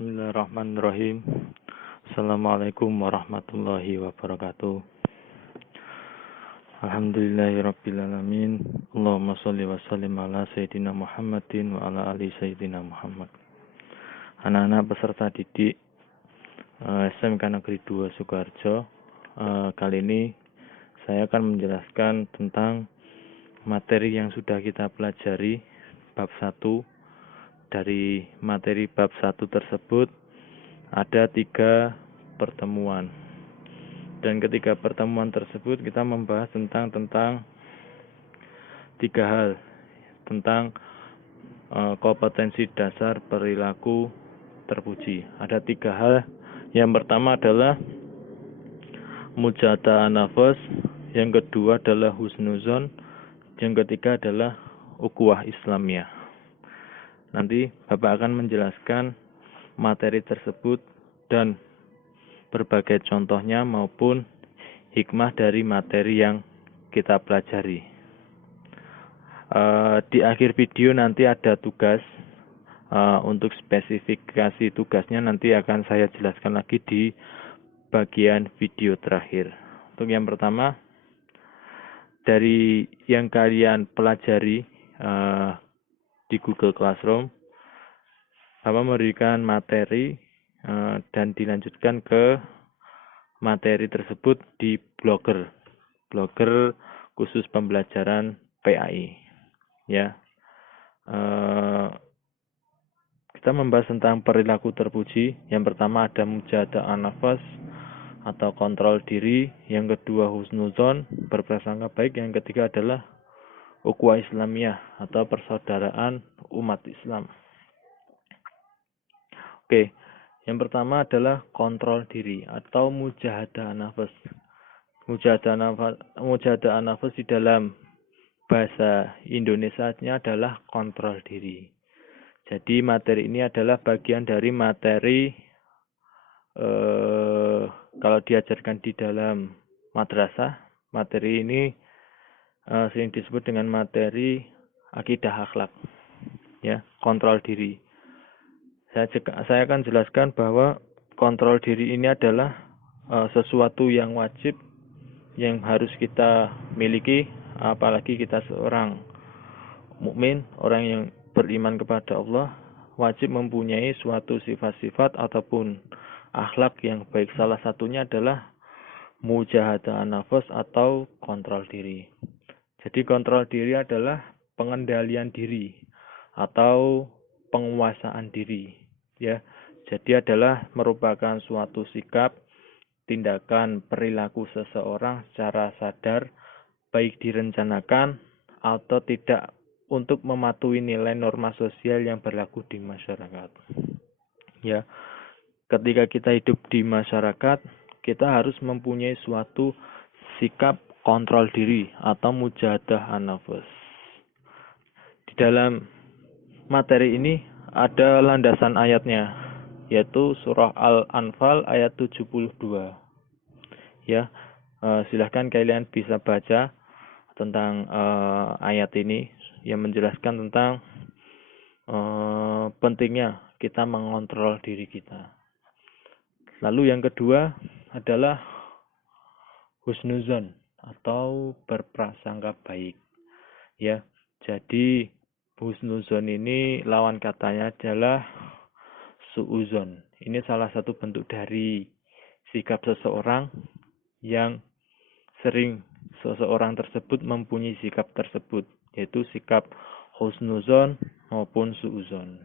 Bismillahirrahmanirrahim. Assalamualaikum warahmatullahi wabarakatuh. Alhamdulillahirrabbilalamin. Allahumma sholli wa sallim ala Sayyidina Muhammadin wa ala ali Sayyidina Muhammad. Anak-anak peserta didik SMK Negeri 2 Sukoharjo. Kali ini saya akan menjelaskan tentang materi yang sudah kita pelajari bab 1. Dari materi bab 1 tersebut ada 3 pertemuan. Dan ketiga pertemuan tersebut kita membahas tentang 3 hal. Tentang kompetensi dasar perilaku terpuji. Ada 3 hal. Yang pertama adalah mujahadah an-nafs, yang kedua adalah husnuzon, yang ketiga adalah ukhuwah Islamiyah. Nanti Bapak akan menjelaskan materi tersebut dan berbagai contohnya maupun hikmah dari materi yang kita pelajari. Di akhir video nanti ada tugas. Untuk spesifikasi tugasnya nanti akan saya jelaskan lagi di bagian video terakhir. Untuk yang pertama, dari yang kalian pelajari di Google Classroom, Bapak memberikan materi dan dilanjutkan ke materi tersebut di Blogger khusus pembelajaran PAI. Ya, kita membahas tentang perilaku terpuji. Yang pertama ada mujahadah an-nafs atau kontrol diri, yang kedua husnuzon, berprasangka baik, yang ketiga adalah ukhuwah Islamiyah atau persaudaraan umat Islam. Oke, yang pertama adalah kontrol diri atau mujahadah an-nafs. Mujahadah an-nafs di dalam bahasa Indonesianya adalah kontrol diri. Jadi materi ini adalah bagian dari materi kalau diajarkan di dalam madrasah, materi ini sering disebut dengan materi akidah akhlak, ya, kontrol diri. Saya akan jelaskan bahwa kontrol diri ini adalah sesuatu yang wajib yang harus kita miliki, apalagi kita seorang mukmin, orang yang beriman kepada Allah, wajib mempunyai suatu sifat-sifat ataupun akhlak yang baik. Salah satunya adalah mujahadah an-nafs atau kontrol diri. Jadi kontrol diri adalah pengendalian diri atau penguasaan diri, ya. Jadi adalah merupakan suatu sikap, tindakan, perilaku seseorang secara sadar, baik direncanakan atau tidak, untuk mematuhi nilai norma sosial yang berlaku di masyarakat. Ya, ketika kita hidup di masyarakat, kita harus mempunyai suatu sikap kontrol diri atau mujahadah an-nafs. Di dalam materi ini ada landasan ayatnya, yaitu surah Al-Anfal ayat 72. Ya, silahkan kalian bisa baca tentang ayat ini yang menjelaskan tentang pentingnya kita mengontrol diri kita. Lalu yang kedua adalah husnuzon atau berprasangka baik. Ya, jadi husnuzon ini lawan katanya adalah suuzon. Ini salah satu bentuk dari sikap seseorang yang sering seseorang tersebut mempunyai sikap tersebut, yaitu sikap husnuzon maupun suuzon.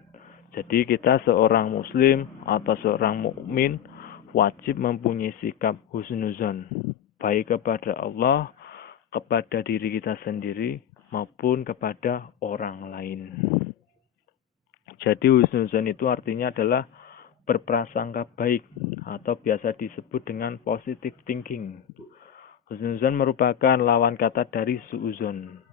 Jadi kita seorang muslim atau seorang mukmin wajib mempunyai sikap husnuzon, baik kepada Allah, kepada diri kita sendiri, maupun kepada orang lain. Jadi husnuzon itu artinya adalah berprasangka baik atau biasa disebut dengan positive thinking. Husnuzon merupakan lawan kata dari suuzon.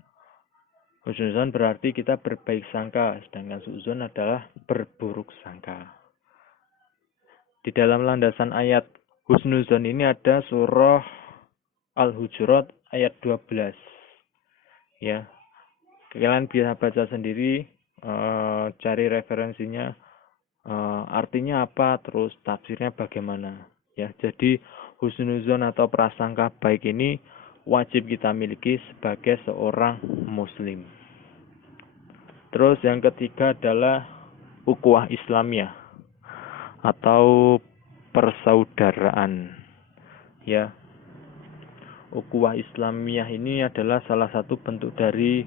Husnuzon berarti kita berbaik sangka, sedangkan suuzon adalah berburuk sangka. Di dalam landasan ayat husnuzon ini ada surah Al-Hujurat ayat 12. Ya, kalian bisa baca sendiri, cari referensinya artinya apa, terus tafsirnya bagaimana. Ya, jadi husnuzon atau prasangka baik ini wajib kita miliki sebagai seorang muslim. Terus yang ketiga adalah ukhuwah Islamiyah atau persaudaraan. Ya, ukhuwah Islamiyah ini adalah salah satu bentuk dari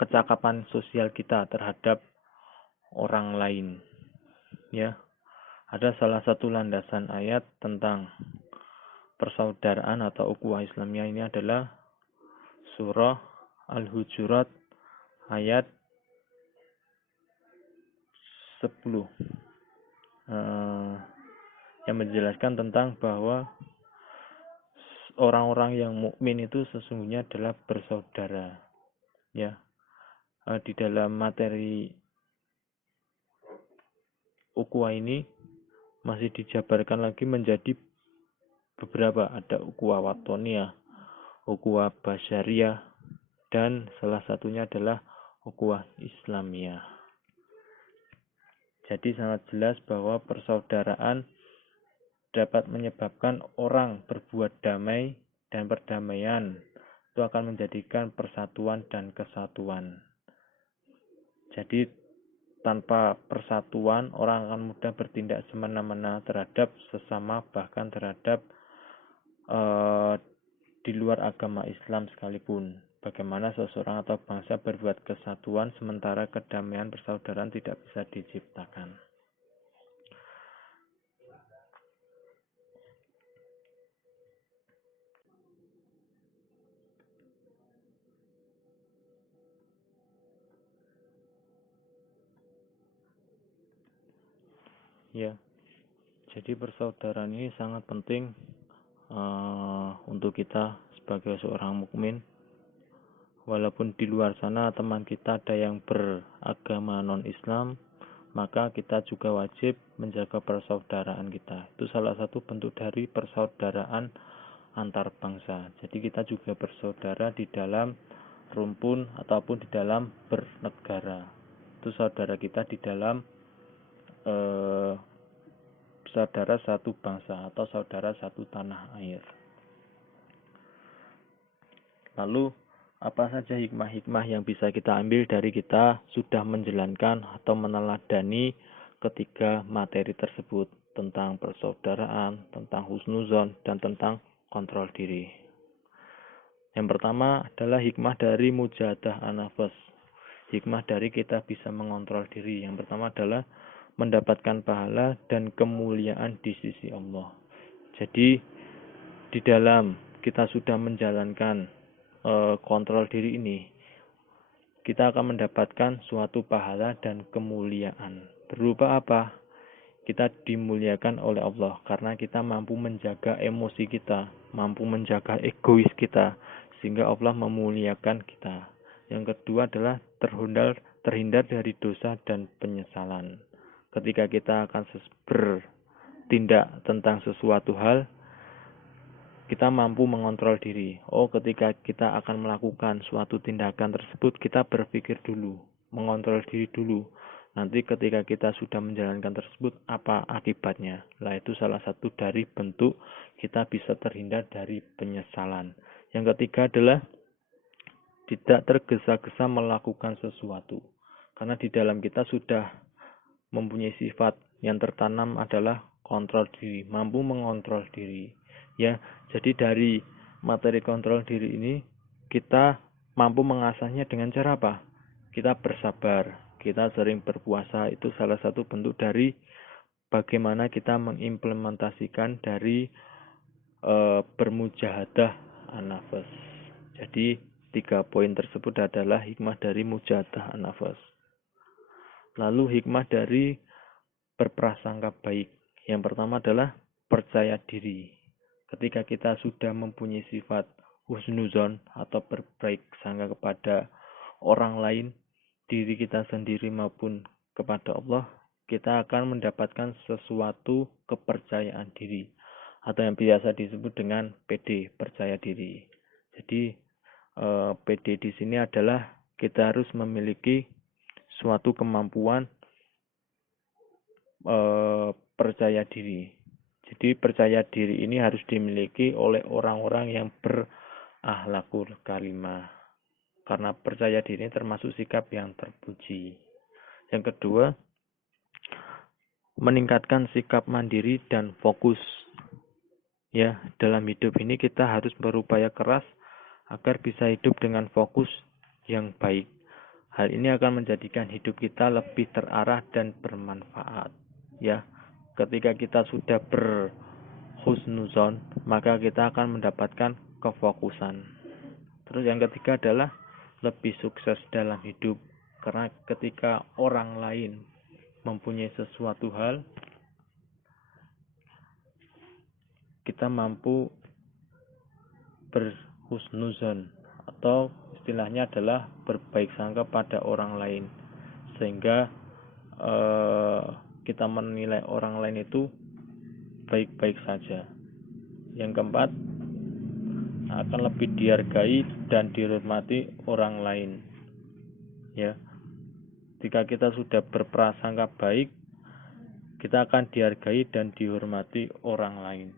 kecakapan sosial kita terhadap orang lain. Ya, ada salah satu landasan ayat tentang persaudaraan atau ukhuwah Islamiyah ini adalah surah Al-Hujurat ayat 10 yang menjelaskan tentang bahwa orang-orang yang mukmin itu sesungguhnya adalah bersaudara. Ya, di dalam materi ukhuwah ini masih dijabarkan lagi menjadi beberapa, ada ukhuwah watoniyah, ukhuwah basyariah, dan salah satunya adalah ukhuwah Islamiyah. Jadi sangat jelas bahwa persaudaraan dapat menyebabkan orang berbuat damai, dan perdamaian itu akan menjadikan persatuan dan kesatuan. Jadi tanpa persatuan, orang akan mudah bertindak semena-mena terhadap sesama, bahkan terhadap di luar agama Islam sekalipun. Bagaimana seseorang atau bangsa berbuat kesatuan sementara kedamaian persaudaraan tidak bisa diciptakan. Ya, jadi persaudaraan ini sangat penting untuk kita sebagai seorang mukmin. Walaupun di luar sana teman kita ada yang beragama non-Islam, maka kita juga wajib menjaga persaudaraan kita. Itu salah satu bentuk dari persaudaraan antar bangsa. Jadi kita juga bersaudara di dalam rumpun ataupun di dalam bernegara. Itu saudara kita di dalam saudara satu bangsa atau saudara satu tanah air. Lalu apa saja hikmah-hikmah yang bisa kita ambil dari kita sudah menjalankan atau meneladani ketiga materi tersebut tentang persaudaraan, tentang husnuzon, dan tentang kontrol diri. Yang pertama adalah hikmah dari mujahadah an-nafs. Hikmah dari kita bisa mengontrol diri. Yang pertama adalah mendapatkan pahala dan kemuliaan di sisi Allah. Jadi di dalam kita sudah menjalankan kontrol diri ini, kita akan mendapatkan suatu pahala dan kemuliaan. Berupa apa? Kita dimuliakan oleh Allah karena kita mampu menjaga emosi kita, mampu menjaga egois kita, sehingga Allah memuliakan kita. Yang kedua adalah terhindar dari dosa dan penyesalan. Ketika kita akan bertindak tentang sesuatu hal, kita mampu mengontrol diri. Ketika kita akan melakukan suatu tindakan tersebut, kita berpikir dulu, mengontrol diri dulu. Nanti ketika kita sudah menjalankan tersebut, apa akibatnya? Itu salah satu dari bentuk kita bisa terhindar dari penyesalan. Yang ketiga adalah tidak tergesa-gesa melakukan sesuatu. Karena di dalam kita sudah mempunyai sifat yang tertanam adalah kontrol diri, mampu mengontrol diri. Ya, jadi dari materi kontrol diri ini kita mampu mengasahnya dengan cara apa? Kita bersabar, kita sering berpuasa, itu salah satu bentuk dari bagaimana kita mengimplementasikan dari bermujahadah an-nafs. Jadi 3 poin tersebut adalah hikmah dari mujahadah an-nafs. Lalu hikmah dari berprasangka baik. Yang pertama adalah percaya diri. Ketika kita sudah mempunyai sifat husnuzon atau berbaik sangka kepada orang lain, diri kita sendiri maupun kepada Allah, kita akan mendapatkan sesuatu kepercayaan diri atau yang biasa disebut dengan PD, percaya diri. Jadi PD di sini adalah kita harus memiliki suatu kemampuan percaya diri. Jadi percaya diri ini harus dimiliki oleh orang-orang yang berakhlakul karimah. Karena percaya diri termasuk sikap yang terpuji. Yang kedua, meningkatkan sikap mandiri dan fokus. Ya, dalam hidup ini kita harus berupaya keras agar bisa hidup dengan fokus yang baik. Hal ini akan menjadikan hidup kita lebih terarah dan bermanfaat. Ya, ketika kita sudah berhusnuzon, maka kita akan mendapatkan kefokusan. Terus yang ketiga adalah lebih sukses dalam hidup. Karena ketika orang lain mempunyai sesuatu hal, kita mampu berhusnuzon atau istilahnya adalah berbaik sangka pada orang lain, sehingga kita menilai orang lain itu baik-baik saja. Yang keempat, akan lebih dihargai dan dihormati orang lain. Ya, jika kita sudah berprasangka baik, kita akan dihargai dan dihormati orang lain.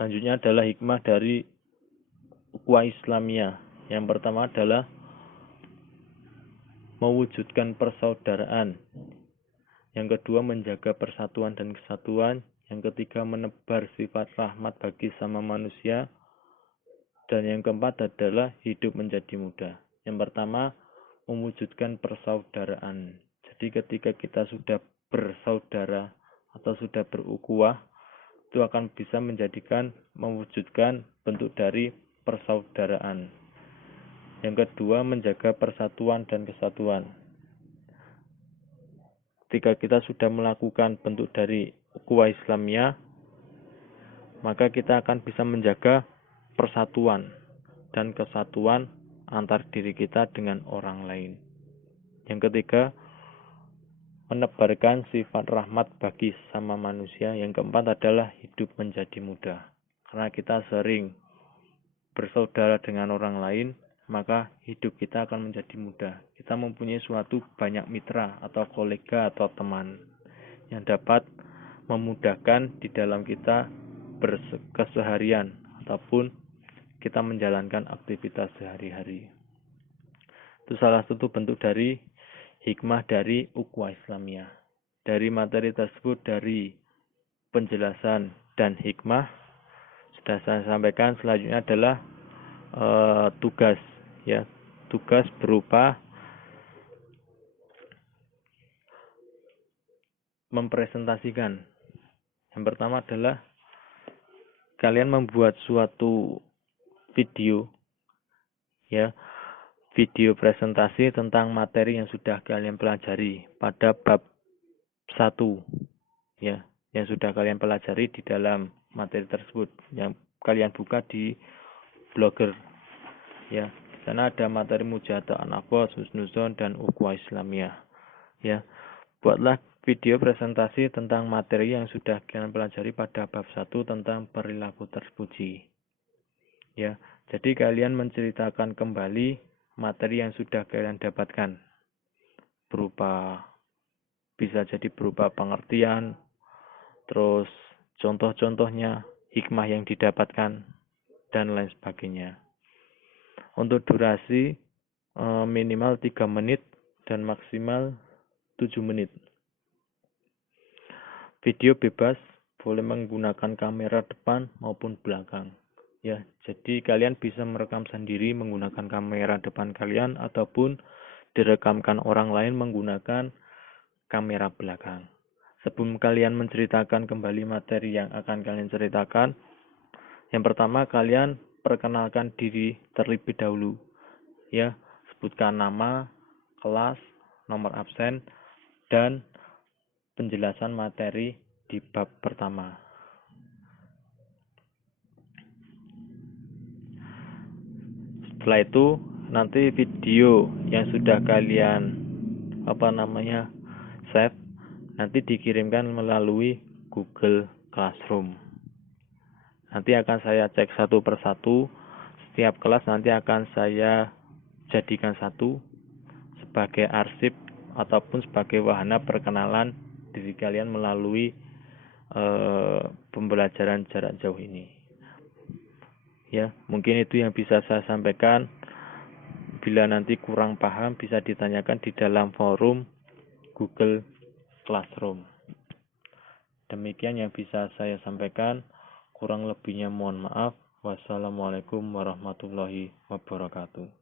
Selanjutnya adalah hikmah dari ukhuwah Islamiyah. Yang pertama adalah mewujudkan persaudaraan. Yang kedua, menjaga persatuan dan kesatuan. Yang ketiga, menebar sifat rahmat bagi sama manusia. Dan yang keempat adalah hidup menjadi mudah. Yang pertama, mewujudkan persaudaraan. Jadi ketika kita sudah bersaudara atau sudah berukhuwah, itu akan bisa mewujudkan bentuk dari persaudaraan. Yang kedua, menjaga persatuan dan kesatuan. Ketika kita sudah melakukan bentuk dari ukhuwah Islamiyah, maka kita akan bisa menjaga persatuan dan kesatuan antar diri kita dengan orang lain. Yang ketiga, menebarkan sifat rahmat bagi sama manusia. Yang keempat adalah hidup menjadi mudah. Karena kita sering bersaudara dengan orang lain, maka hidup kita akan menjadi mudah. Kita mempunyai suatu banyak mitra atau kolega atau teman yang dapat memudahkan di dalam kita berkeseharian ataupun kita menjalankan aktivitas sehari-hari. Itu salah satu bentuk dari hikmah dari ukhuwah Islamiyah. Dari materi tersebut, dari penjelasan dan hikmah sudah saya sampaikan. Selanjutnya adalah tugas, ya, tugas berupa mempresentasikan. Yang pertama adalah kalian membuat suatu video, ya, video presentasi tentang materi yang sudah kalian pelajari pada bab 1, ya, yang sudah kalian pelajari di dalam materi tersebut, yang kalian buka di Blogger, ya. Sana ada materi mujahadah an-nafs, husnuzon, dan ukhuwah Islamiyah, ya. Buatlah video presentasi tentang materi yang sudah kalian pelajari pada bab 1 tentang perilaku terpuji. Ya, jadi kalian menceritakan kembali materi yang sudah kalian dapatkan. Bisa jadi berupa pengertian, terus contoh-contohnya, hikmah yang didapatkan, dan lain sebagainya. Untuk durasi minimal 3 menit dan maksimal 7 menit. Video bebas, boleh menggunakan kamera depan maupun belakang. Ya, jadi kalian bisa merekam sendiri menggunakan kamera depan kalian ataupun direkamkan orang lain menggunakan kamera belakang. Sebelum kalian menceritakan kembali materi yang akan kalian ceritakan, yang pertama kalian perkenalkan diri terlebih dahulu. Ya, sebutkan nama, kelas, nomor absen, dan penjelasan materi di bab pertama. Setelah itu nanti video yang sudah kalian save nanti dikirimkan melalui Google Classroom. Nanti akan saya cek satu persatu. Setiap kelas nanti akan saya jadikan satu sebagai arsip ataupun sebagai wahana perkenalan diri kalian melalui pembelajaran jarak jauh ini. Ya, mungkin itu yang bisa saya sampaikan. Bila nanti kurang paham bisa ditanyakan di dalam forum Google Classroom. Demikian yang bisa saya sampaikan. Kurang lebihnya mohon maaf. Wassalamualaikum warahmatullahi wabarakatuh.